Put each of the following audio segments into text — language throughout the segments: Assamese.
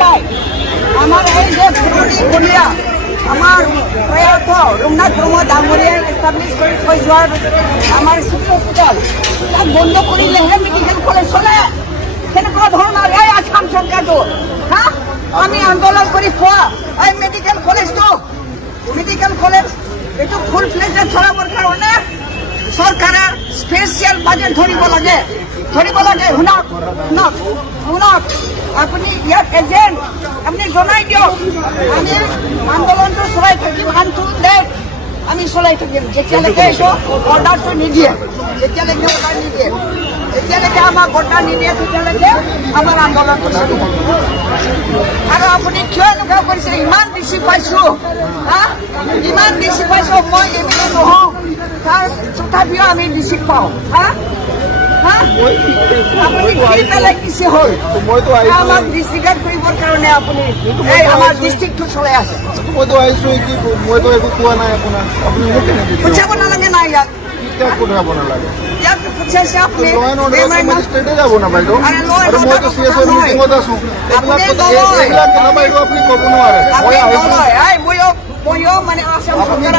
পায় আমাৰ এই যে পুৰনি বলিয়া আমাৰ প্ৰয়াত ৰঘুনাথ ব্ৰহ্ম ডাঙৰীয়াই এষ্টাব্লিছ কৰি থৈ যোৱাৰ আমাৰ চিভিল হস্পিটেল তাক বন্ধ কৰিলেহে মেডিকেল কলেজ চলে। কেনেকুৱা ধৰণৰ এই আসাম চৰকাৰটো হা আমি আন্দোলন কৰি পোৱা এই মেডিকেল কলেজটো এইটো ফুল ফ্লেজত চলাবৰ কাৰণে চৰকাৰে স্পেচিয়েল বাজেট ধৰিব লাগে শুনক আপুনি ইয়াত এজেণ্ট আপুনি জনাই দিয়ক আমি আন্দোলনটো চলাই থাকিম আমি চলাই থাকিম যেতিয়ালৈকে এইটো অৰ্ডাৰটো নিদিয়ে যেতিয়ালৈকে আমাক অৰ্ডাৰ নিদিয়ে তেতিয়ালৈকে আমাৰ আন্দোলনটো চলি থাকিব। আৰু আপুনি কিয় এনেকুৱা কৰিছে ইমান বেছি পাইছোঁ ইমান বেছি পাইছোঁ মই এমিনে নহওঁ তাৰ তথাপিও আমি বেছি পাওঁ আপুনি কি পেলাই কিছু হ'ল আমাক ডিষ্ট্ৰিক্ট কৰিবৰ কাৰণে আপুনি এই আমাৰ ডিষ্ট্ৰিক্টটো চলাই আছে। মইতো আহিছোঁ মইতো একো কোৱা নাই আপোনাৰ আপুনি পঠিয়াব নালাগে নাই ইয়াত পঠিয়াব নালাগে ইয়াত পঠিয়াইছে আপুনি ষ্টেটে যাব না বাইদেউ আৰু মইতো CSO মিটিঙত আছোঁ এইবিলাক কথা বাইদেউ আপুনি ক'ব নোৱাৰে ময়ো মানে আসাম চৰকাৰ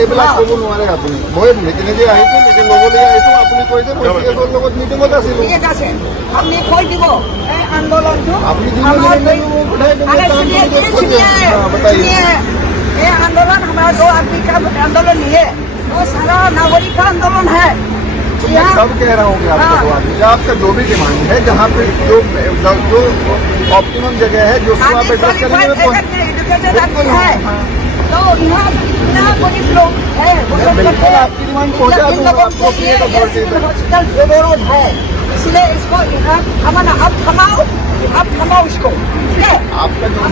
এইবিলাক ক'ব নোৱাৰে আপুনি মই নিজে আহিছোঁ নিজে ল'বলৈ আহিছোঁ আপুনি কৈছে মই CSOৰ লগত মিটিঙত আছিলোঁ ঠিক আছে আপুনি কৈ দিব এই আন্দোলনটো আপনি ये आंदोलन हमारा दो आदमी का आंदोलन नहीं है वो सारा नागरिक का आंदोलन है। मैं कब कह रहा हूँ कि आपका जो भी डिमांड है जहाँ पे जो ऑप्टिमम जगह है जो वहाँ पे ड्रग करने में है तो यहाँ गरीब लोग है बिल्कुल आपकी डिमांड पहुँचा विरोध है इसलिए इसको थमाना अब थमाओ इसको आपका जो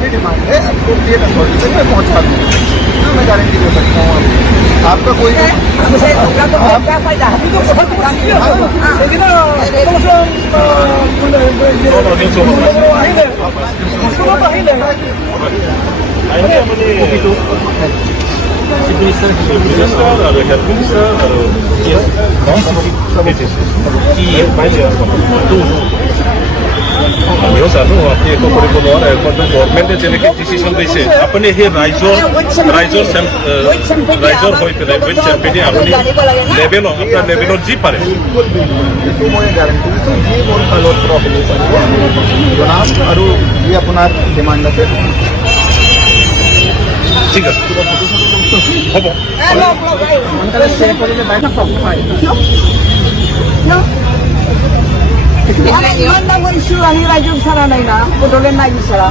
भी डिमांड है एप्रोप्रिएट अथॉरिटी तक मैं पहुँचा दूँगा मैं गारंटी दे सकता हूँ आपका कोई क्या फायदा है Chief Minister atau Health Minister atau আমিও জানো আপুনি একো কৰিব নোৱাৰে গভৰ্ণমেণ্টে যেনেকৈ ডিচিশ্যন লৈছে আপুনি সেই ৰাইজৰ হৈ পেলাই উইথ চেম্পিয়নে আপুনি আপোনাৰ লেভেলত যি পাৰে এইটো মই গাৰণ্টি দিছোঁ যি মোৰ ফালৰ পৰা হ'ব জনাম আৰু যি আপোনাৰ ডিমাণ্ড আছে ঠিক আছে হ'ব সোনকালে শ্বেয়াৰ কৰিলে বাইদেউ ইমান ডাঙৰ ইছ্যু আমি ৰাইজক বিচৰা নাই না বদলে নাই বিচৰা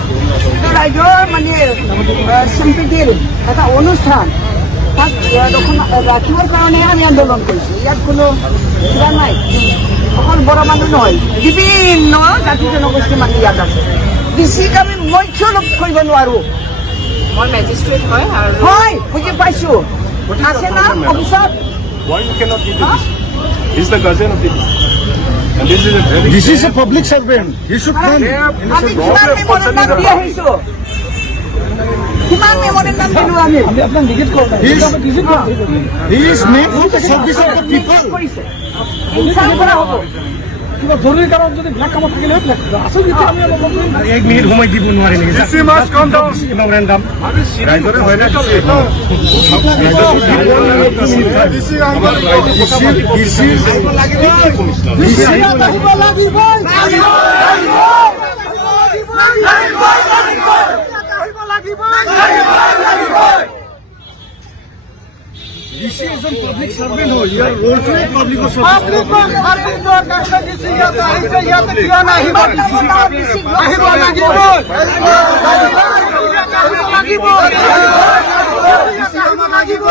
ৰাইজৰ মানে সম্প্ৰীতিৰ এটা অনুষ্ঠান তাক ৰাখিবৰ কাৰণে আমি আন্দোলন কৰিছোঁ ইয়াত কোনো কিবা নাই অকল বড়ো মানুহ নহয় বিভিন্ন জাতি জনগোষ্ঠীৰ মানুহ ইয়াত আছে বেছিক আমি মধ্য লোক কৰিব নোৱাৰোঁ মই মেজিষ্ট্ৰেট হয় আৰু হয় বুজি পাইছোঁ আছে না অফিচত Why you cannot give this? He's the guardian of the and this is a very This is a public servant. He should come. আমি কিমান মেমৰিৰ নাম দি আহিছোঁ কিমান মেমৰিৰ নাম দিলোঁ আমি He is made for the service of the people. কৰিছে ইনচাল্ট কৰা হ'ব কিবা জৰুৰী কাৰণত যদি ব্লেক কামত থাকিলে আচল যেতিয়া আমি এক মিনিট সময় দিব নোৱাৰি নেকি মেমৰেণ্ডাম ৰাইজৰে হয় না This is a public servant. You are role to public service. লাগিব